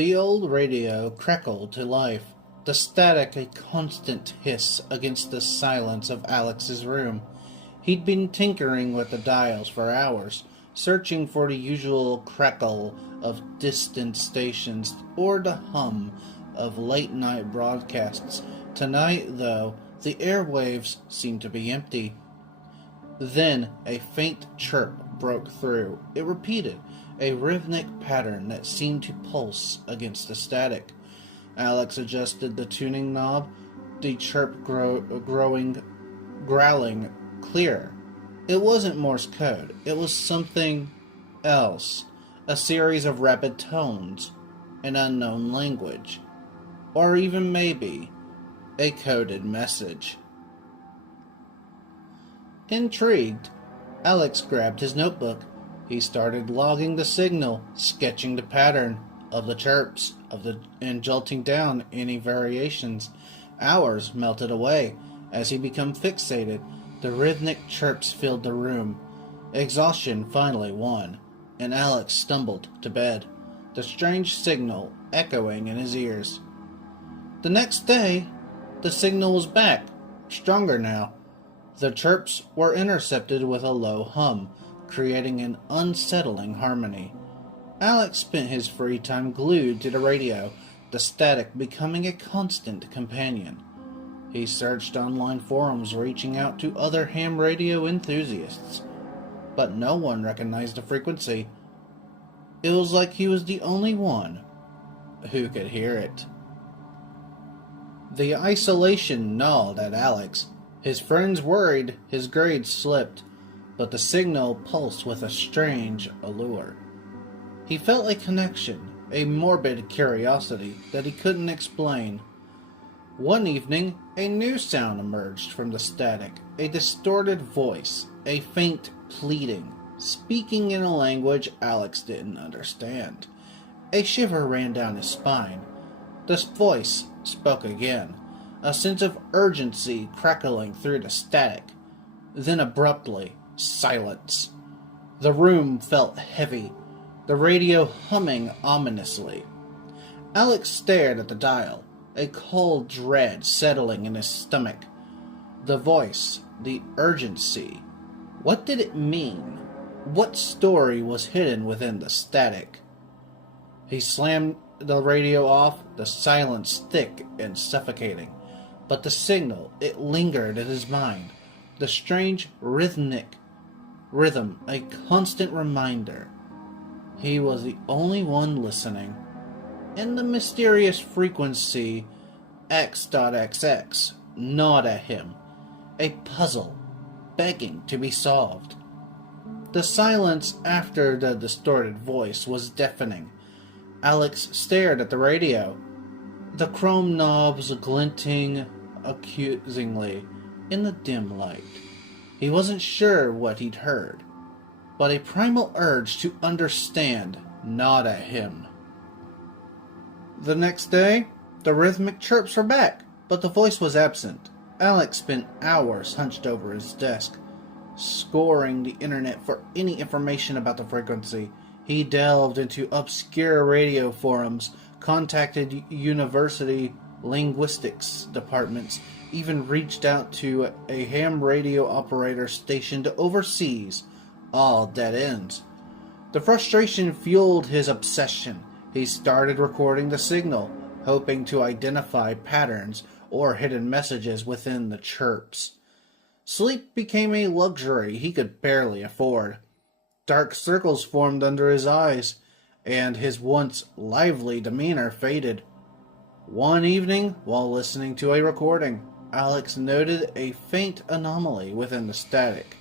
The old radio crackled to life, the static a constant hiss against the silence of Alex's room. He'd been tinkering with the dials for hours, searching for the usual crackle of distant stations or the hum of late-night broadcasts. Tonight, though, the airwaves seemed to be empty. Then a faint chirp broke through. It repeated, a rhythmic pattern that seemed to pulse against the static. Alex adjusted the tuning knob, the chirp growling clearer. It wasn't Morse code. It was something else. A series of rapid tones, an unknown language, or even maybe a coded message. Intrigued, Alex grabbed his notebook. He started logging the signal, sketching the pattern of the chirps and jotting down any variations. Hours melted away as he became fixated. The rhythmic chirps filled the room. Exhaustion finally won, and Alex stumbled to bed, the strange signal echoing in his ears. The next day, the signal was back, stronger now. The chirps were intercepted with a low hum, creating an unsettling harmony. Alex spent his free time glued to the radio, the static becoming a constant companion. He searched online forums, reaching out to other ham radio enthusiasts, but no one recognized the frequency. It was like he was the only one who could hear it. The isolation gnawed at Alex. His friends worried his grades slipped, but the signal pulsed with a strange allure. He felt a connection, a morbid curiosity that he couldn't explain. One evening, a new sound emerged from the static, a distorted voice, a faint pleading, speaking in a language Alex didn't understand. A shiver ran down his spine. This voice spoke again, a sense of urgency crackling through the static. Then abruptly, silence. The room felt heavy, the radio humming ominously. Alex stared at the dial, a cold dread settling in his stomach. The voice, the urgency. What did it mean? What story was hidden within the static? He slammed the radio off, the silence thick and suffocating. But the signal, it lingered in his mind. The strange rhythm, a constant reminder. He was the only one listening. And the mysterious frequency x.xx gnawed at him, a puzzle begging to be solved. The silence after the distorted voice was deafening. Alex stared at the radio, the chrome knobs glinting accusingly in the dim light. He wasn't sure what he'd heard, but a primal urge to understand gnawed at him. The next day, the rhythmic chirps were back, but the voice was absent. Alex spent hours hunched over his desk, scouring the internet for any information about the frequency. He delved into obscure radio forums, contacted university linguistics departments, even reached out to a ham radio operator stationed overseas. All dead ends. The frustration fueled his obsession. He started recording the signal, hoping to identify patterns or hidden messages within the chirps. Sleep became a luxury he could barely afford. Dark circles formed under his eyes, and his once lively demeanor faded. One evening, while listening to a recording, Alex noted a faint anomaly within the static.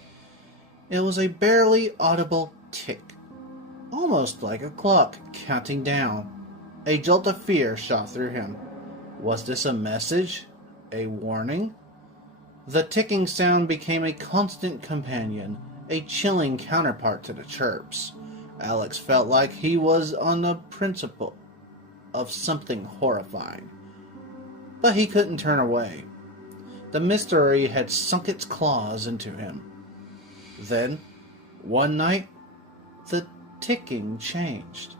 It was a barely audible tick, almost like a clock counting down. A jolt of fear shot through him. Was this a message? A warning? The ticking sound became a constant companion, a chilling counterpart to the chirps. Alex felt like he was on the principle of something horrifying, but he couldn't turn away. The mystery had sunk its claws into him. Then, one night, the ticking changed.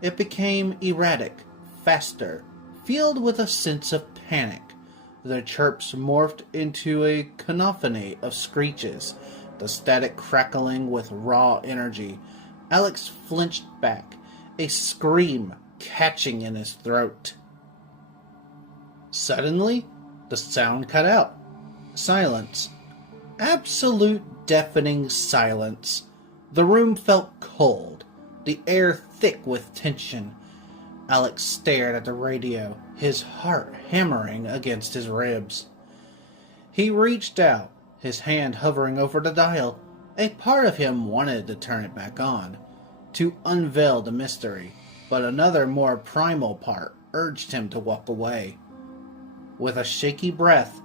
It became erratic, faster, filled with a sense of panic. The chirps morphed into a cacophony of screeches, the static crackling with raw energy. Alex flinched back, a scream catching in his throat. Suddenly, the sound cut out. Silence. Absolute deafening silence. The room felt cold, the air thick with tension. Alex stared at the radio, his heart hammering against his ribs. He reached out, his hand hovering over the dial. A part of him wanted to turn it back on, to unveil the mystery, but another more primal part urged him to walk away. With a shaky breath,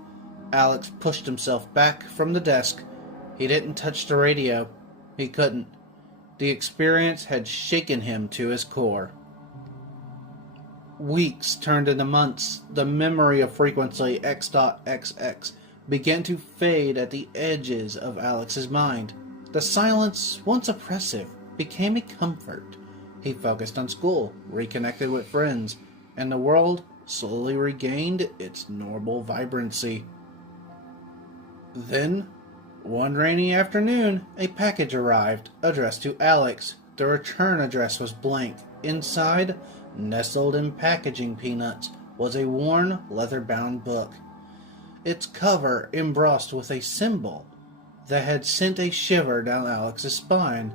Alex pushed himself back from the desk. He didn't touch the radio. He couldn't. The experience had shaken him to his core. Weeks turned into months. The memory of frequency x.xx began to fade at the edges of Alex's mind. The silence, once oppressive, became a comfort. He focused on school, reconnected with friends, and the world slowly regained its normal vibrancy. Then, one rainy afternoon, a package arrived, addressed to Alex. The return address was blank. Inside, nestled in packaging peanuts, was a worn, leather-bound book. Its cover embossed with a symbol that had sent a shiver down Alex's spine.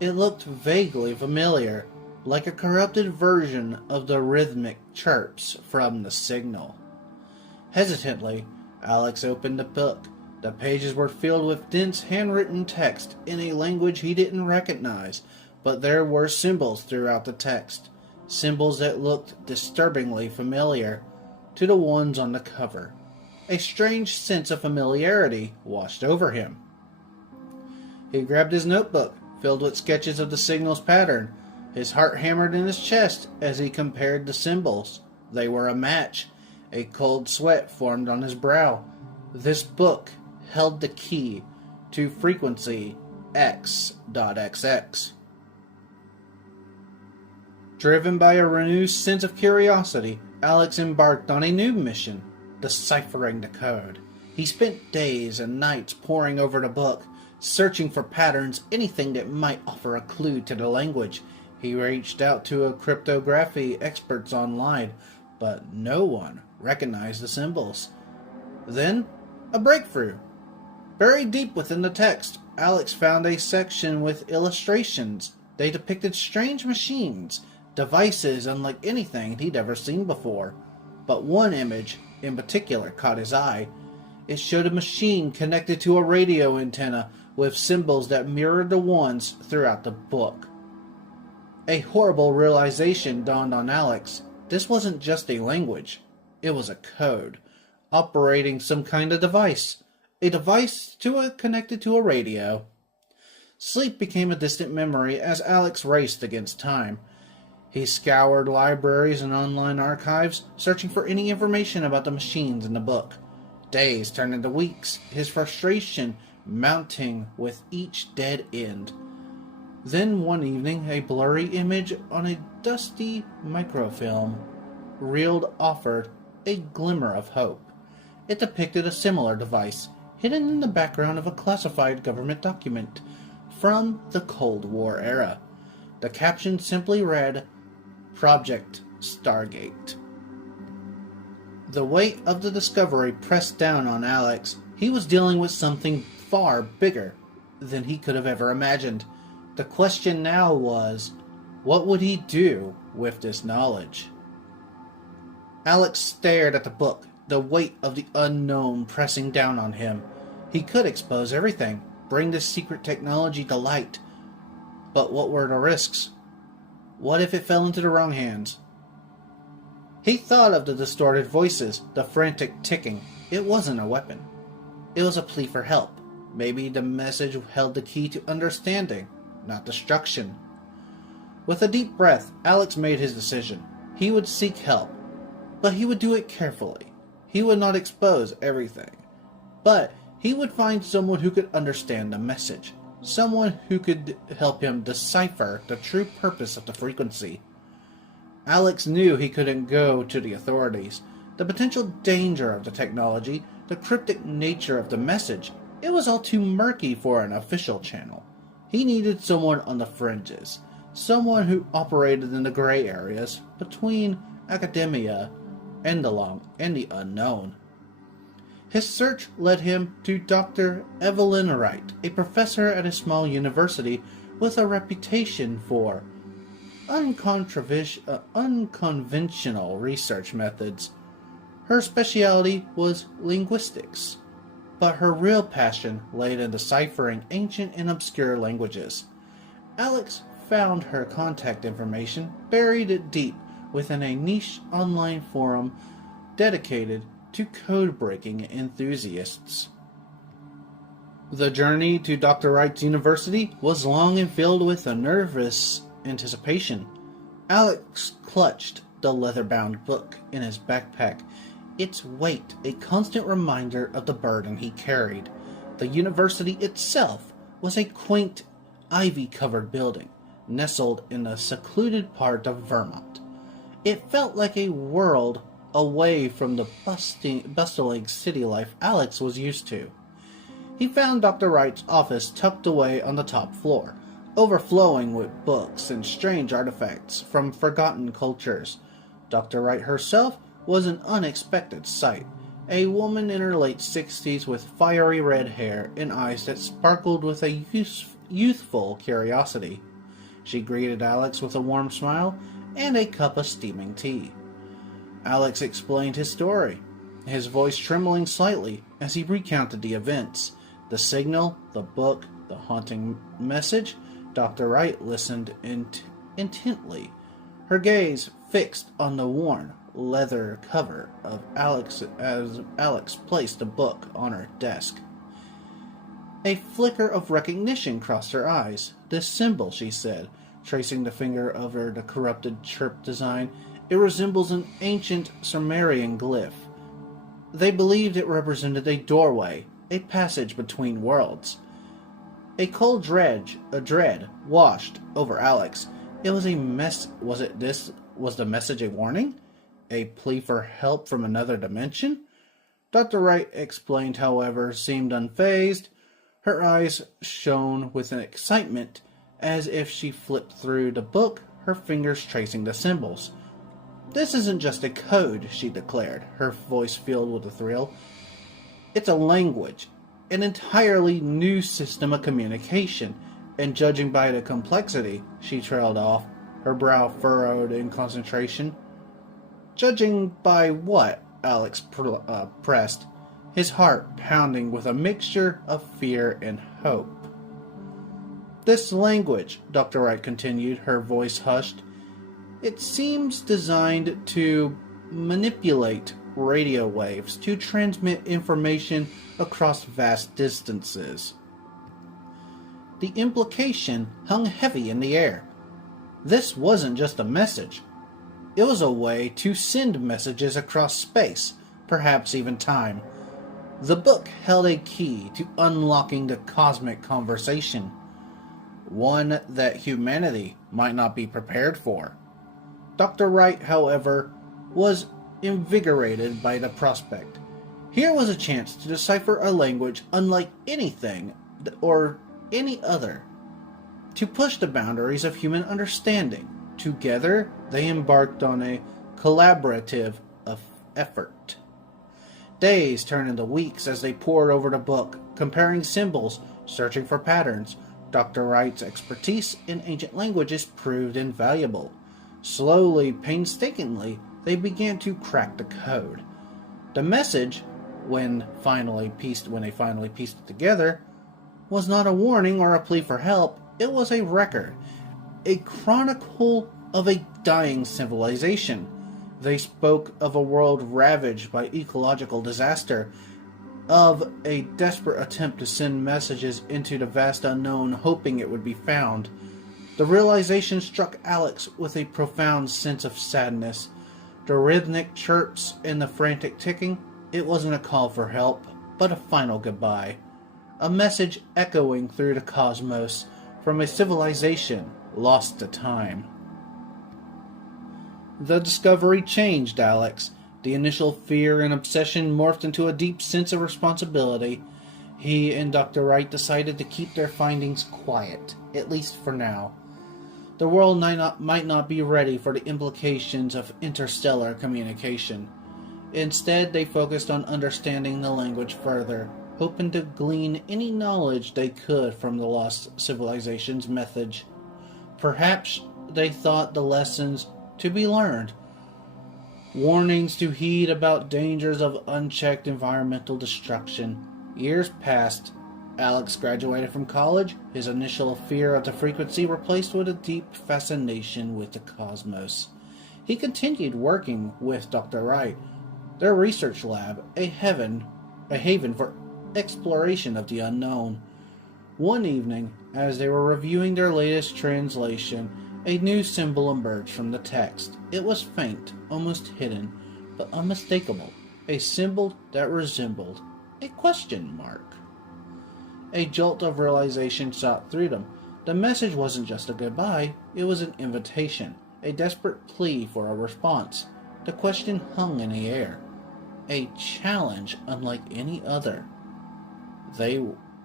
It looked vaguely familiar, like a corrupted version of the rhythmic chirps from the signal. Hesitantly, Alex opened the book. The pages were filled with dense handwritten text in a language he didn't recognize, but there were symbols throughout the text, symbols that looked disturbingly familiar to the ones on the cover. A strange sense of familiarity washed over him. He grabbed his notebook, filled with sketches of the signal's pattern. His heart hammered in his chest as he compared the symbols. They were a match. A cold sweat formed on his brow. This book held the key to frequency x.xx. Driven by a renewed sense of curiosity, Alex embarked on a new mission, deciphering the code. He spent days and nights poring over the book, searching for patterns, anything that might offer a clue to the language. He reached out to cryptography experts online, but no one recognized the symbols. Then, a breakthrough. Buried deep within the text, Alex found a section with illustrations. They depicted strange machines, devices unlike anything he'd ever seen before. But one image, in particular, caught his eye. It showed a machine connected to a radio antenna with symbols that mirrored the ones throughout the book. A horrible realization dawned on Alex. This wasn't just a language. It was a code, operating some kind of device. A device connected to a radio. Sleep became a distant memory as Alex raced against time. He scoured libraries and online archives, searching for any information about the machines in the book. Days turned into weeks, his frustration mounting with each dead end. Then one evening, a blurry image on a dusty microfilm reel offered a glimmer of hope. It depicted a similar device, hidden in the background of a classified government document from the Cold War era. The caption simply read, Project Stargate. The weight of the discovery pressed down on Alex. He was dealing with something far bigger than he could have ever imagined. The question now was, what would he do with this knowledge? Alex stared at the book, the weight of the unknown pressing down on him. He could expose everything, bring this secret technology to light. But what were the risks? What if it fell into the wrong hands? He thought of the distorted voices, the frantic ticking. It wasn't a weapon. It was a plea for help. Maybe the message held the key to understanding, not destruction. With a deep breath, Alex made his decision. He would seek help, but he would do it carefully. He would not expose everything, but he would find someone who could understand the message, someone who could help him decipher the true purpose of the frequency. Alex knew he couldn't go to the authorities. The potential danger of the technology, the cryptic nature of the message, it was all too murky for an official channel. He needed someone on the fringes, someone who operated in the gray areas between academia and the unknown. His search led him to Dr. Evelyn Wright, a professor at a small university with a reputation for unconventional research methods. Her specialty was linguistics, but her real passion lay in deciphering ancient and obscure languages. Alex found her contact information buried deep within a niche online forum dedicated to code-breaking enthusiasts. The journey to Dr. Wright's university was long and filled with a nervous anticipation. Alex clutched the leather-bound book in his backpack, its weight a constant reminder of the burden he carried. The university itself was a quaint, ivy-covered building, nestled in a secluded part of Vermont. It felt like a world away from the bustling city life Alex was used to. He found Dr. Wright's office tucked away on the top floor, overflowing with books and strange artifacts from forgotten cultures. Dr. Wright herself was an unexpected sight, a woman in her late 60s with fiery red hair and eyes that sparkled with a youthful curiosity. She greeted Alex with a warm smile and a cup of steaming tea. Alex explained his story, his voice trembling slightly as he recounted the events. The signal, the book, the haunting message. Dr. Wright listened intently, her gaze fixed on the worn leather cover of Alex as Alex placed the book on her desk. A flicker of recognition crossed her eyes. "This symbol," she said, tracing the finger over the corrupted chirp design. "It resembles an ancient Sumerian glyph. They believed it represented a doorway, a passage between worlds." A cold dread washed over Alex. It was was the message a warning? A plea for help from another dimension? Dr. Wright explained, however, seemed unfazed. Her eyes shone with an excitement, as if she flipped through the book, her fingers tracing the symbols. "This isn't just a code," she declared, her voice filled with a thrill. "It's a language, an entirely new system of communication, and judging by the complexity," she trailed off, her brow furrowed in concentration. "Judging by what?" Alex pressed, his heart pounding with a mixture of fear and hope. "This language," Dr. Wright continued, her voice hushed, "it seems designed to manipulate radio waves to transmit information across vast distances." The implication hung heavy in the air. This wasn't just a message. It was a way to send messages across space, perhaps even time. The book held a key to unlocking the cosmic conversation, one that humanity might not be prepared for. Dr. Wright, however, was invigorated by the prospect. Here was a chance to decipher a language unlike anything or any other, to push the boundaries of human understanding. Together, they embarked on a collaborative effort. Days turned into weeks as they pored over the book, comparing symbols, searching for patterns. Dr. Wright's expertise in ancient languages proved invaluable. Slowly, painstakingly, they began to crack the code. The message, when they finally pieced it together, was not a warning or a plea for help. It was a record, a chronicle of a dying civilization. They spoke of a world ravaged by ecological disaster, of a desperate attempt to send messages into the vast unknown, hoping it would be found. The realization struck Alex with a profound sense of sadness. The rhythmic chirps and the frantic ticking, it wasn't a call for help, but a final goodbye. A message echoing through the cosmos from a civilization lost to time. The discovery changed Alex. The initial fear and obsession morphed into a deep sense of responsibility. He and Dr. Wright decided to keep their findings quiet, at least for now. The world might not be ready for the implications of interstellar communication. Instead, they focused on understanding the language further, hoping to glean any knowledge they could from the lost civilization's message. Perhaps they thought the lessons to be learned. Warnings to heed about dangers of unchecked environmental destruction. Years passed. Alex graduated from college, his initial fear of the frequency replaced with a deep fascination with the cosmos. He continued working with Dr. Wright, their research lab, a haven for exploration of the unknown. One evening, as they were reviewing their latest translation, a new symbol emerged from the text. It was faint, almost hidden, but unmistakable. A symbol that resembled a question mark. A jolt of realization shot through them. The message wasn't just a goodbye, it was an invitation, a desperate plea for a response. The question hung in the air. A challenge unlike any other.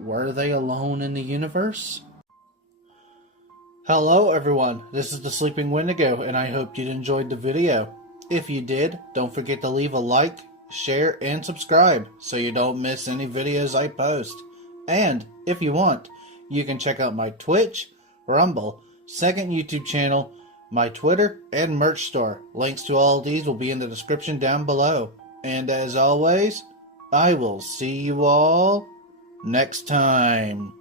Were they alone in the universe? Hello everyone, this is the Sleeping Wendigo, and I hope you enjoyed the video. If you did, don't forget to leave a like, share, and subscribe so you don't miss any videos I post. And, if you want, you can check out my Twitch, Rumble, second YouTube channel, my Twitter, and merch store. Links to all of these will be in the description down below. And as always, I will see you all next time.